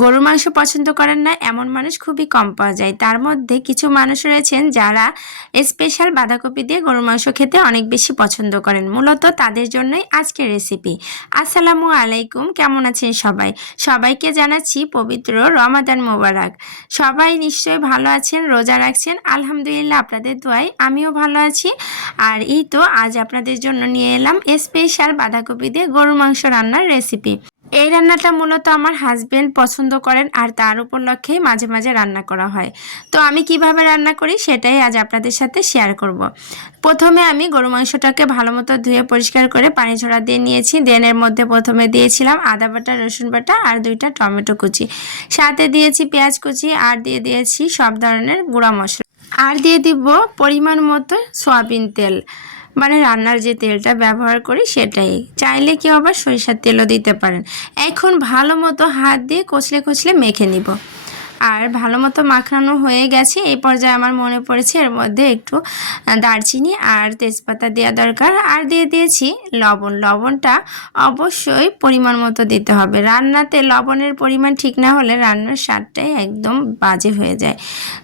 গরুর মাংস পছন্দ করেন না এমন মানুষ খুবই কম পাওয়া যায়। তার মধ্যে কিছু মানুষ রয়েছেন যারা স্পেশাল বাঁধাকপি দিয়ে গরুর মাংস খেতে অনেক বেশি পছন্দ করেন। মূলত তাদের জন্যই আজকের রেসিপি। আসসালামু আলাইকুম, কেমন আছেন সবাই? সবাইকে জানাচ্ছি পবিত্র রমাদান মোবারক। সবাই নিশ্চয়ই ভালো আছেন, রোজা রাখছেন। আলহামদুলিল্লাহ, আপনাদের দোয়ায় আমিও ভালো আছি। আর এই তো আজ আপনাদের জন্য নিয়ে এলাম স্পেশাল বাঁধাকপি দিয়ে গরুর মাংস রান্নার রেসিপি। এই রান্নাটা মূলত আমার হাজবেন্ড পছন্দ করেন আর তার উপলক্ষেই মাঝে মাঝে রান্না করা হয়। তো আমি কিভাবে রান্না করি সেটাই আজ আপনাদের সাথে শেয়ার করব। প্রথমে আমি গরু মাংসটাকে ভালো মতো ধুয়ে পরিষ্কার করে পানি ঝরা দিয়ে নিয়েছি। দেন এর মধ্যে প্রথমে দিয়েছিলাম আদা বাটা, রসুন বাটা আর 2টা টমেটো কুচি, সাথে দিয়েছি পেঁয়াজ কুচি আর দিয়ে দিয়েছি সব ধরনের গুঁড়া মশলা, আর দিয়ে দিব পরিমাণ মতো সয়াবিন তেল, মানে রান্নার যে তেলটা ব্যবহার করি সেটাই। চাইলে কেউ আবার সরিষার তেলও দিতে পারেন। এখন ভালো মতো হাত দিয়ে কচলে কচলে মেখে নিব। আর ভালো মতো মাখানো হয়ে গেছে। এই পর্যায়ে আমার মনে পড়েছে এর মধ্যে একটু দারচিনি আর তেজপাতা দেওয়া দরকার। আর দিয়ে দিয়েছি লবণ। লবণটা অবশ্যই পরিমাণ মতো দিতে হবে। রান্নাতে লবণের পরিমাণ ঠিক না হলে রান্নার স্বাদটাই একদম বাজে হয়ে যায়।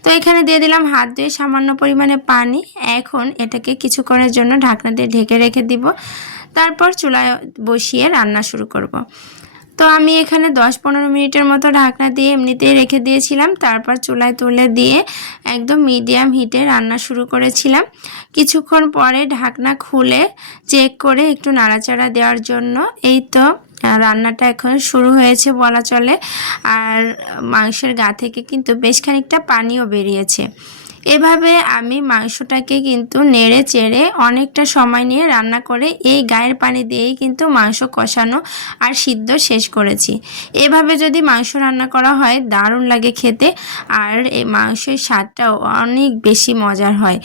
তো এখানে দিয়ে দিলাম হাত ধুয়ে সামান্য পরিমাণে পানি। এখন এটাকে কিছুক্ষণের জন্য ঢাকনা দিয়ে ঢেকে রেখে দিব। তারপর চুলায় বসিয়ে রান্না শুরু করব। তো আমি এখানে 10-15 মিনিটের মতো ঢাকনা দিয়ে এমনিতেই রেখে দিয়েছিলাম। তারপর চুলায় তুলে দিয়ে একদম মিডিয়াম হিটে রান্না শুরু করেছিলাম। কিছুক্ষণ পরে ঢাকনা খুলে চেক করে একটু নাড়াচাড়া দেওয়ার জন্য এই তো রান্নাটা এখন শুরু হয়েছে বলা চলে। আর মাংসের গা থেকে কিন্তু বেশ খানিকটা পানিও বেরিয়েছে। এভাবে আমি মাংসটাকে কিন্তু নেড়ে চেড়ে অনেকটা সময় নিয়ে রান্না করে এই গায়ের পানি দিয়েই কিন্তু মাংস কষানো আর সিদ্ধ শেষ করেছি। এভাবে যদি মাংস রান্না করা হয় দারুণ লাগে খেতে, আর এই মাংসের স্বাদটাও অনেক বেশি মজার হয়।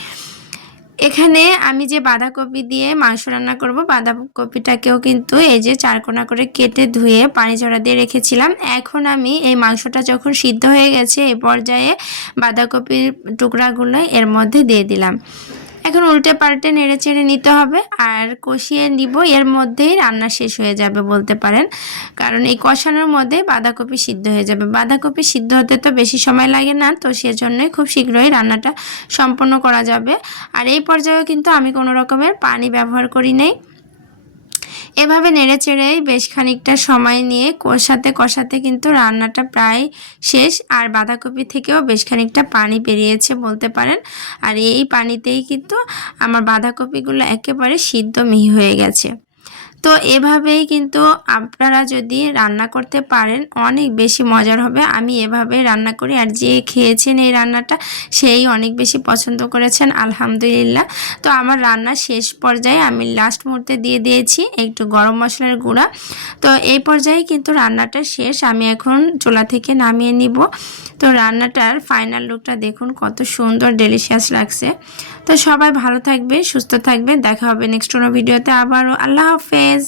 এখানে আমি যে বাঁধাকপি দিয়ে মাংস রান্না করব, বাঁধাকপিটাকেও কিন্তু এই যে চারকোনা করে কেটে ধুয়ে পানি ঝরা দিয়ে রেখেছিলাম। এখন আমি এই মাংসটা যখন সিদ্ধ হয়ে গেছে এই পর্যায়ে বাঁধাকপির টুকরাগুলো এর মধ্যে দিয়ে দিলাম। এখন উল্টে পাল্টে নেড়ে চেড়ে নিতে হবে আর কষিয়ে নিব। এর মধ্যেই রান্না শেষ হয়ে যাবে বলতে পারেন, কারণ এই কষানোর মধ্যে বাঁধাকপি সিদ্ধ হয়ে যাবে। বাঁধাকপি সিদ্ধ হতে তো বেশি সময় লাগে না, তো সেজন্যই খুব শীঘ্রই রান্নাটা সম্পন্ন করা যাবে। আর এই পর্যায়েও কিন্তু আমি কোনো রকমের পানি ব্যবহার করি নাই। এভাবে নেড়ে চেড়েই বেশ খানিকটা সময় নিয়ে কষাতে কষাতে কিন্তু রান্নাটা প্রায় শেষ। আর বাঁধাকপি থেকেও বেশ খানিকটা পানি বেরিয়েছে বলতে পারেন। আর এই পানিতেই কিন্তু আমার বাঁধাকপিগুলো একেবারে সিদ্ধ মিহি হয়ে গেছে। তো এভাবেই কিন্তু আপনারা যদি রান্না করতে পারেন অনেক বেশি মজার হবে। আমি এভাবেই রান্না করি, আর যে খেয়েছেন এই রান্নাটা সেই অনেক বেশি পছন্দ করেছেন আলহামদুলিল্লাহ। তো আমার রান্না শেষ পর্যায়ে আমি লাস্ট মুহূর্তে দিয়ে দিয়েছি একটু গরম মশলার গুঁড়া। তো এই পর্যায়ে কিন্তু রান্নাটা শেষ। আমি এখন চুলা থেকে নামিয়ে নিব। তো রান্নাটার ফাইনাল লুকটা দেখুন কত সুন্দর ডেলিশিয়াস লাগছে। তো সবাই ভালো থাকবে, সুস্থ থাকবে। দেখা হবে নেক্সট কোনো ভিডিওতে আবারও। আল্লাহ হাফেজ।